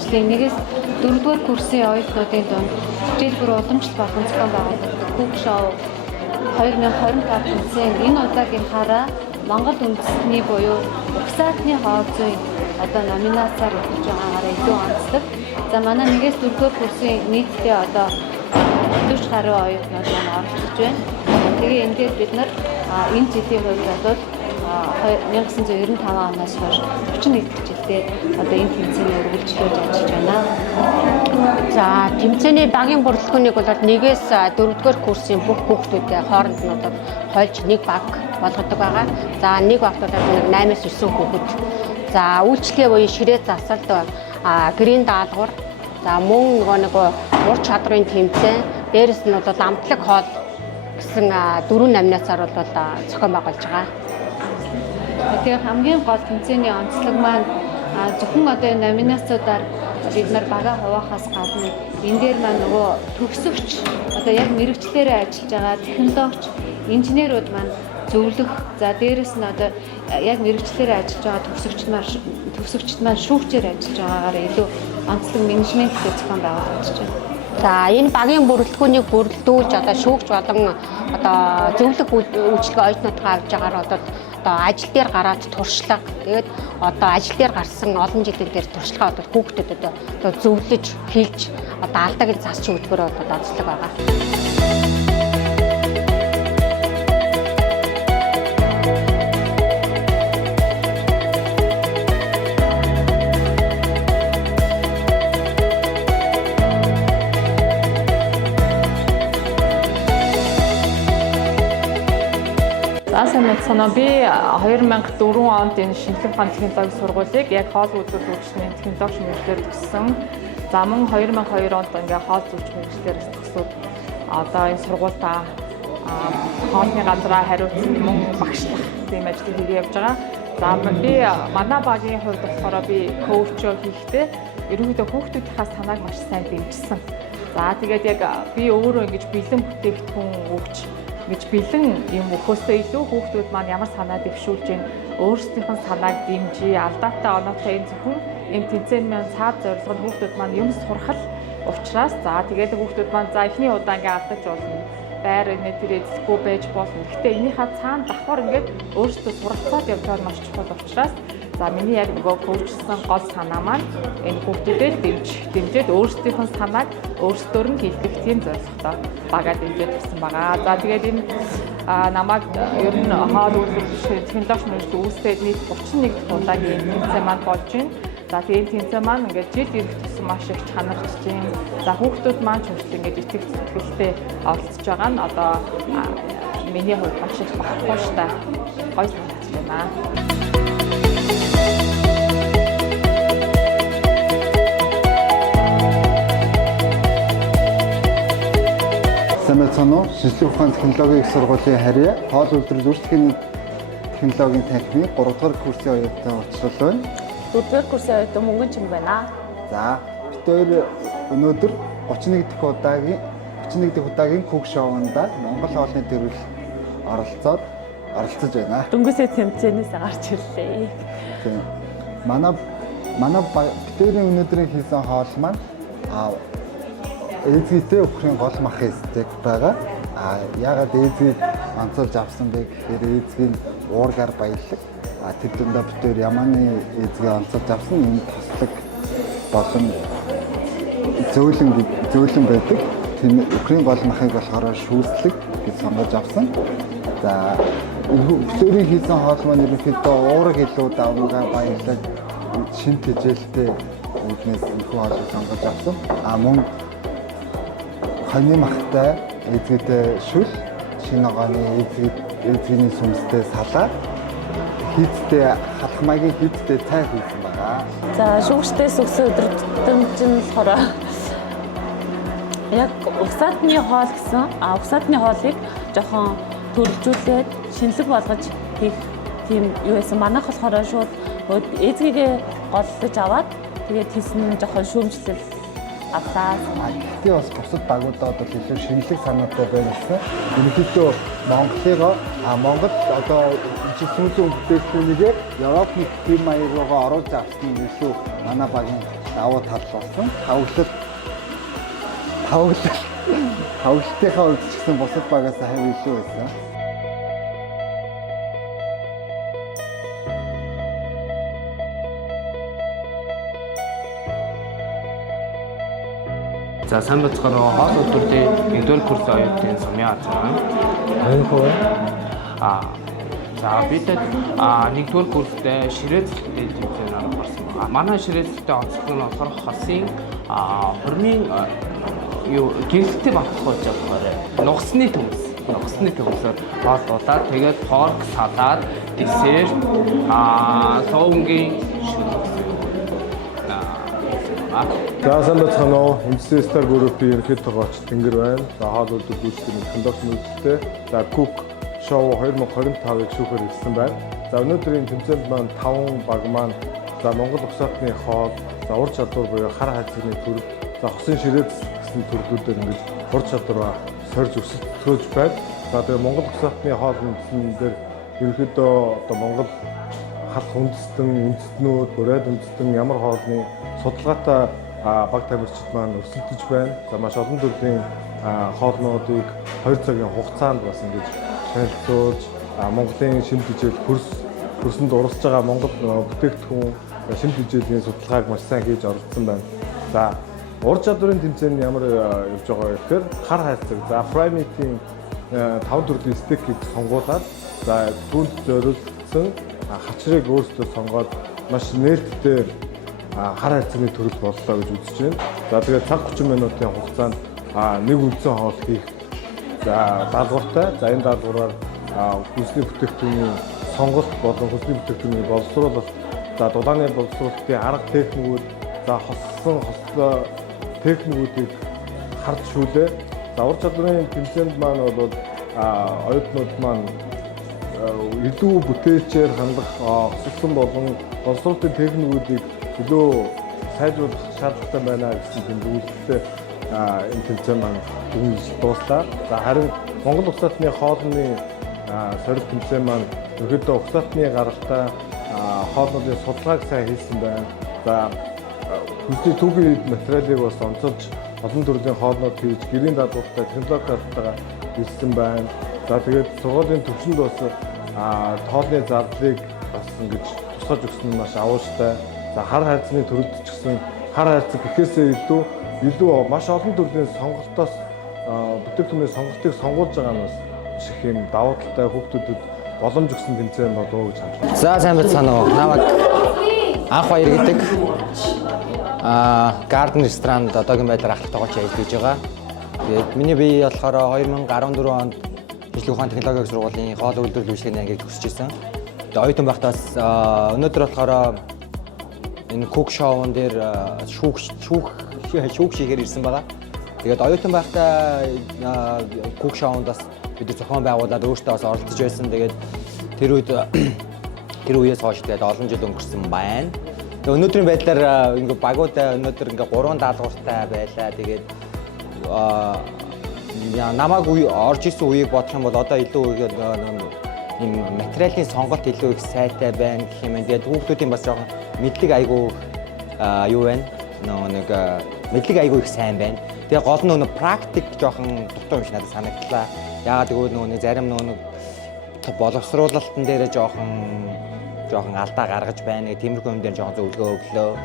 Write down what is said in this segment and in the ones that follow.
мэрэгжлийн 1-ээс 4-р курсын оюутнуудын дунд хичээл бүр уламжлалт болон зохион байгуулалт хүүг шоу 2025 тэмцээн энэ удаагийн хараа Монгол үндэстний буюу Угсаатны хоол зүйн одоо номинацаар өгч байгаагаар илүү онцлог. За манай 1-ээс 4-р курсын нийтдээ одоо 40 гаруй оюутнууд оролцож байна. Тэгээ ингээд бид нар энэ жилийн хувьд бол 1995 оноос хойш 41 жилдээ одоо энэ тэмцээний үргэлжлүүлж ажиллаж байна. За тэмцээний багийн бүрэлдэхүүнийг бол 1-ээс 4-р курсын бүх хүүхдүүдээ хооронд нь одоо хольж нэг баг болгодог байгаа. За нэг багтуудад 8-аас 9 хүүхэд. За үйлчлэгээ буюу ширээ засалт, гэрийн даалгавар, за мөн нэг ур чадрын тэмцээн, дээрэс нь бол амтлаг хоол гэсэн 4 номинацаар бол зохион байгуулж байгаа. Тэгээ хамгийн гол тэмцээний онцлог маань зөвхөн одоо номинацуудаар бид нар бага хуваахаас гадна энэ дээр маань нөгөө төгсөгч одоо яг мэрэгчлэрээ ажиллаж байгаа технологич, инженерүүд маань зөвлөх, за дээрэс нь одоо яг мэрэгчлэрээ ажиллаж байгаа төгсөгчд маань шүүгчээр ажиллаж байгаагаар илүү онцлог менежменттэй зохион байгуулагдаж байна. За энэ багийн бүрэлдэхүүнийг бүрэлдүүлж одоо шүүгч болон одоо зөвлөх үйлчлэгээ оюутнуудаа авч байгаагаар одоо ажил дээр гараад туршлага, тэгээд одоо ажил дээр гарсан олон жилийн дээр туршлага одоо хүүхдүүдэд одоо зөвлөж, хэлж одоо алдааг нь засч өгдөгөр одоо онцлог байгаа. Санаа би 2004 онд энэ шинжлэх ухааны технологийн сургуулийг яг хоол үзүүл үйлчлэлийн технологич мэргэжлээр төгссөн. За мөн 2002 онд ингээ хоол зүйч мэргэжлээрээс төгсөөд одоо энэ сургуультаа хоолны газраа хариуцсан мөн багшлах тийм ажлыг хийгээ явж байгаа. За би манай багийн хувьд болохоор би коуч хийхдээ ерөнхийдөө хүүхдүүдийнхээ санааг маш сайн дэмжсэн. За тэгээд яг би өөрөө ингэж бэлэн бүтээгдэхүүн өгч гэж бэлэн юм өгөхөөсөө илүү хүүхдүүд маань ямар санаа дэвшүүлж ийн өөрсдийнх нь санааг дэмжиж алдаатай оноотой энэ зөвхөн юм тэмцээн маань цаад зорилго нь хүүхдүүд маань юм сурахал учраас за тэгээд хүүхдүүд маань за эхний удаа ингээ алдаж болно байр тэр эзлэхгүй байж болно. Гэхдээ энийхээ цаана давхар ингээд өөрсдөө суралцаад явж байгаа нь маш чухал учраас за миний яг нөгөө коучсан гол санаа маань энэ хүүхдүүдэд дэмжиж өөрсдийнх нь санааг өөрсдөр нь хийх тийм зорилготой багаа дэмжиж гэсэн байгаа. За тэгээд энэ намайг ер нь хоол үйлдвэрлэлийн технологич мэргэжил үүсгээд нийт 31 удаагийн тэмцээн маань болж байна. За тэгээд энэ тэмцээн маань ингээд жил ирэх тусам маш их чанарч байна. За хүүхдүүд маань ч өөрсдөө ингээд итгэж сэтгэлтэй оролцож байгаа нь одоо миний хувьд маш их багтууштай гоё санагдаж байна. Санаа шинжлэх ухааны технологийн их сургуулийн харьяа хоол үйлдвэрлэл үйлчлэгийн технологийн танхимын 3-р курсын оюутан уучрал байна. 4-р курсын оюутан Мөнгөн Чим байна. За бид хоёр өнөөдөр 31 дахь удаагийн Cook Show-нд Монгол хоолны төрөл оролцож байна. Дөнгөсөө тэмцээнээс гарч ирлээ. Тийм. Манай бид хоёрын өнөөдрийн хийсэн хоол маань ээзгийтэй өхрийн гол мах стейк байгаа. Яагаад ээзгийг онцолж авсан бэ гэхээр ээзгийн уургаар баялаг. Тэр дундаа бид хоёр ямааны ээзгээ онцолж авсан энэ туслаг болон зөөлөн байдаг. Тэр өхрийн гол махыг болохоор шүүслэг гэж сонгож авсан. За бид хоёрын хийсэн хоол маань ерөнхийдөө уураг илүү давмгаа баялаг шин тэжээлтэй үүднээс энэхүү хоолыг сонгож авсан. Мөн ханы махтай ээзгээтэй шүл, шинэ ногооны ээзгийн сүмстэй салаад хийдтэй халахмаагийн хийдтэй цай хийсэн байгаа. За шүүгчдээс өгсөн өдөр тутамчин болохоор яг угсаатны хоол гэсэн угсаатны хоолыг жоохон төрөлжүүлээд шинэлэг болгож хийх тийм юу байсан. Манайх болохоор шууд ээзгийгээ голлож аваад тэгээд хийсэн жоохон шүүмжлэл авлаа. Гэхдээ бас бусад багуудад бол илүү шинэлэг санаатай байсан. Ерөнхийдөө Монгол одоо сүүлийн бүтээгдэхүүнийг Европын хэм маягаар оруулж авсан илүү манай багийн давуу тал болсон. Тавглалтынхаа үед ч гэсэн бусад багаас хавь илүү байсан. За сайн бацгаар хоол өдрүүдийн 1-р курс оюутны сумын азар. За бид 1-р курстэй ширээцэлтэй тэмцээн орсон байна. Манай ширээцэлтэй онцлог нь болохоор хосын хормын гэрэлтэй багтах болж байгаа. Нугасны төмсөөр хооллуулаад тэгээд порк, салаад, десерт, соонгийн За сайн бацхан уу. MC Star Group-ийн ерөнхий тогооч Тэнгэр байна. За хоол өдөр гүйцэтгэх кондукт нүүдэлтэй. За Cook Show 2025-ыг шүүхээр ирсэн байна. За өнөөдрийн тэмцээнд маань 5 баг маань за Монгол угсаатны хоол, за ур чадвар буюу хар хайцны төрөв, за хосын ширээц гэсэн төрлүүдээр ингэж ур чадвараа сорж өсөлтгөөж байна. За тэгээ Монгол угсаатны хоол үндсэн дээр ерөнхийдөө одоо Монгол халах үндэстнүүд, бүрээд үндэстэн ямар хоолны судалгаатай баг тамирчид маань өрсөлдөж байна. За маш олон төрлийн хоолнуудыг 2 цагийн хугацаанд бас ингэж танилцуулж Монголын шим хичээл хөрсөнд уралж байгаа Монгол бүтээгдэхүүн шим хичээлийн судалгааг маш сайн хийж оролцсон байна. За ур чадварын тэмцээн ямар явж байгаа вэ гэхээр хар хайцаг. За fry meat-ийн 5 төрлийн стейкийг сонгуулад за түүнд зориулсан хачрыг өөрсдөө сонгоод маш нээлттэй хар хайцны төрөл боллоо гэж үзэж байна. За тэгээд цаг 30 минутын хугацаанд нэг үндсэн хоол хийх даалгавартай. За энэ даалгавраар хүнсний бүтээгдэхүүний сонголт болон хүнсний бүтээгдэхүүний боловсруулалт, за дулааны боловсруулалтын арга техникүүд, за хослоо техникүүдийг харж шүүлээ. За ур чадварын тэмцээнд маань бол оюутнууд маань илүү бүтээлчээр хандах хослсон болон боловсруулалтын техникүүдийг илүү сайжруулах шаардлагатай байна гэсэн тэмдэглэлтэй энэ тэмцээн маань дүнж дууслаа. За харин Монгол угсаатны хоолны сорилт тэмцээн маань ерөнхийдөө угсаатны гаралтай хоолнуудын судалгааг сайн хийсэн байна. За хүнсний түүхий материалыг бас онцолж олон төрлийн хоолнууд хийж гэрийн даатгалтай технологиудтайгаа хэлсэн байна. За тэгээд сургуулийн төвшөнд бас хоолны зардлыг бас ингэж тусгаж өгсөн нь маш авууштай. За хар хайцны төрөлд ч гэсэн хар хайцаг гэхээсээ илүү маш олон төрлийн сонголтоос бүтээгдэхүүний сонголтыг сонгуулж байгаа нь бас их юм давуу талтай хүүхдүүдэд боломж өгсөн тэмцээн болов уу гэж харж байна. За сайн байцгаана уу. Намайг Анх Баяр гэдэг Garden Restaurant одоогийн байдлаар ахлах тогооч ажиллаж байгаа. Тэгээд миний бие болохоор 2014 онд Шинжлэх ухааны технологийн сургуулийн хоол үйлдвэрлэлийн үйлчлэгийн ангийг төгсөж ирсэн. Тэгээд оюутан байхдаас өнөөдөр болохоор энэ Cook Show-н дээр шүүх шигээр ирсэн байгаа. Тэгээд оюутан байхдаа Cook Show-нд бас бид зохион байгуулад өөртөө бас оролцож байсан. Тэгээд тэр үеэс хойш тэгээд олон жил өнгөрсөн байна. Тэгээд өнөөдрийн байдлаар ингээ багуудаа өнөөдөр ингээ 3 даалгавартай байлаа. Тэгээд намайг орж исэн үеийг бодох юм бол одоо илүү ийм материалын сонголт илүү их сайтай байна гэх юм. Тэгээд хүүхдүүдийн бас жоохон мэдлэг айгүй юу байна. Нэг мэдлэг айгүй их сайн байна. Тэгээ гол нь практик жоохон дутуу юм шиг надад санагдлаа. Яагаад гэвэл нэг зарим нэг боловсруулалтын дээр жоохон алдаа гаргаж байна. Тиймэрхүү юм дээр жоохон зөвлөгөө өглөө.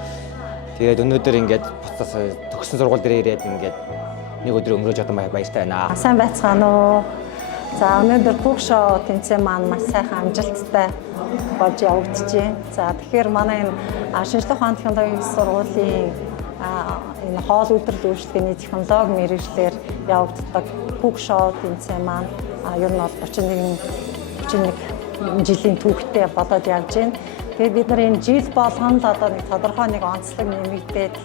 Тэгээд өнөөдөр ингээд буцаас төгссөн сургууль дээр ирээд ингээд нэг өдөр өнгөрөөж байгаа баяртай байна. Сайн байцгаана уу. За өнөөдөр Cook Show тэмцээн маань маш сайхан амжилттай болж явагдчихээн. За тэгэхээр манай энэ Шинжлэх ухааны технологийн сургуулийн энэ хоол үйлдвэрлэлийн үйлчлэгээний технологи мэргэжлэр явагддаг Cook Show тэмцээн маань ер нь бол 31 жилийн түүхтэй болоод явж байна. Тэгээд бид нар энэ жил болгоно л одоо нэг тодорхой нэг онцлог нэмэгдээд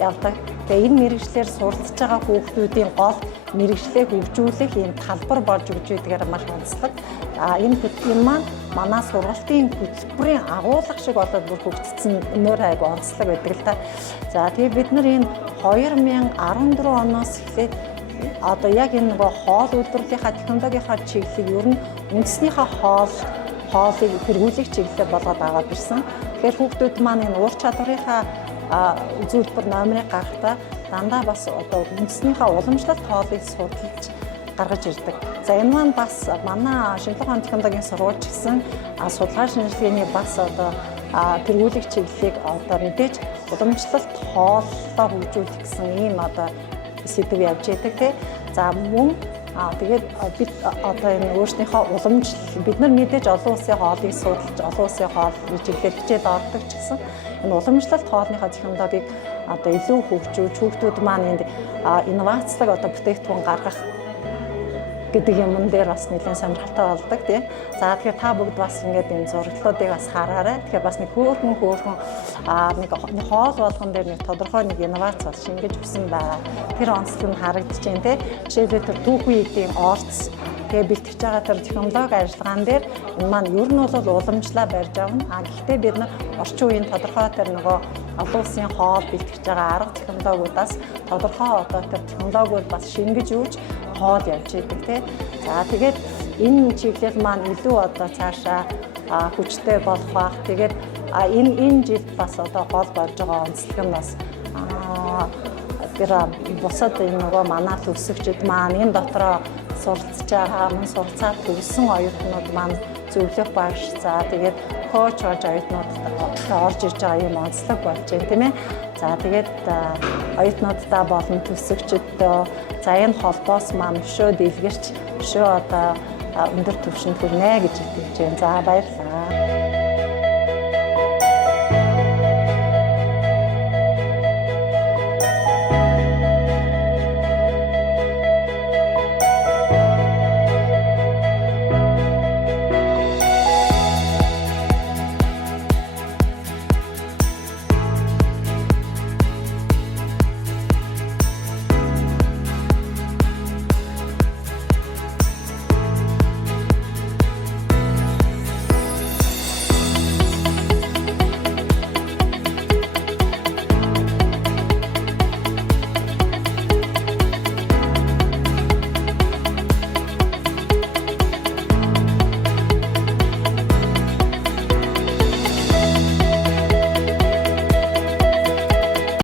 явдаг. Тэгээ энэ мэргэжлэр суралцж байгаа хүүхдүүдийн гол мэргэжлээ хөгжүүлэх ийм талбар болж өгч байдгаар маш онцлог. Энэ маань манай сургалтын хөтөлбөрийн агуулга шиг болоод бүр хөгжсөн нөр айг онцлог байдаг л та. За тэгээ бид нар энэ 2014 оноос эхлээд одоо яг энэ нөгөө хоол үйлдвэрлэлийнхаа технологийнхаа чиглэлийг ер нь үндэснийхээ хоолыг хэрэглэх чиглэлээр болгоод аваад ирсэн. Тэгэхээр хүүхдүүд маань энэ ур чадварынхаа үзүүлбэр номерыг гаргахдаа дандаа бас одоо үндэснийхээ уламжлалт хоолыг судалж гаргаж ирдэг. За энэ маань бас манай шинжлэх ухааны технологийн сургууль гэсэн судалгаа шинжилгээний бас одоо тэргүүлэх чиглэлийг одоо мэдээж уламжлалт хооллоо хөгжүүлэх гэсэн ийм одоо сэдв явж байдаг тий. За мөн тэгээд бид одоо энэ өөрснийхөө уламжлал бид нар мэдээж олон улсын хоолыг судалж олон улсын хоол чиглэлээр хичээл ордог ч гэсэн энэ уламжлалт хоолныхоо технологиг одоо илүү хөгжүүлж хүүхдүүд маань энд инновацлог одоо бүтээгдэхүүн гаргах гэдэг юмн дээр бас нэлээд сонирхолтой болдог тийм. За тэгэхээр та бүгд бас ингээд энэ зураглалуудыг бас хараарай. Тэгэхээр бас нэг хөөрхөн нэг хоол болгон дээр нэг тодорхой нэг инновац бас шингэж өгсөн байгаа. Тэр онцлог нь харагдаж байна тийм. Жишээлбэл тэр түүхэн эдийн орц тэгээ бэлтгэж байгаа тэр технологи ажиллагаан дээр энэ маань ер нь бол уламжлаа барьж авна. Гэхдээ бид нар орчин үеийн тодорхой тэр нөгөө олон улсын хоол бэлтгэж байгаа арга технологиудаас тодорхой одоо тэр технологиуд бас шингэж өгч хоол явж идэг тий. За тэгээд энэ чиглэл маань илүү одоо цаашаа хүчтэй болох бах. Тэгээд энэ жилд бас одоо гол болж байгаа онцлог нь бас тэр бусад энэ нөгөө манай төгсөгчд маань энэ дотроо суралцж байгаа мөн суралцаад төгссөн оюутнууд маань зөвлөх багш. За тэгээд коуч болж оюутнуудад орж ирж байгаа юм онцлог болж байна тийм ээ. За тэгээд оюутнуудаа болон төгсөгчдөө за энэ холбоос маань өшөө дэлгэрч өшөө одоо өндөр түвшинд хүрнэ гэж итгэж байна. За баярлалаа.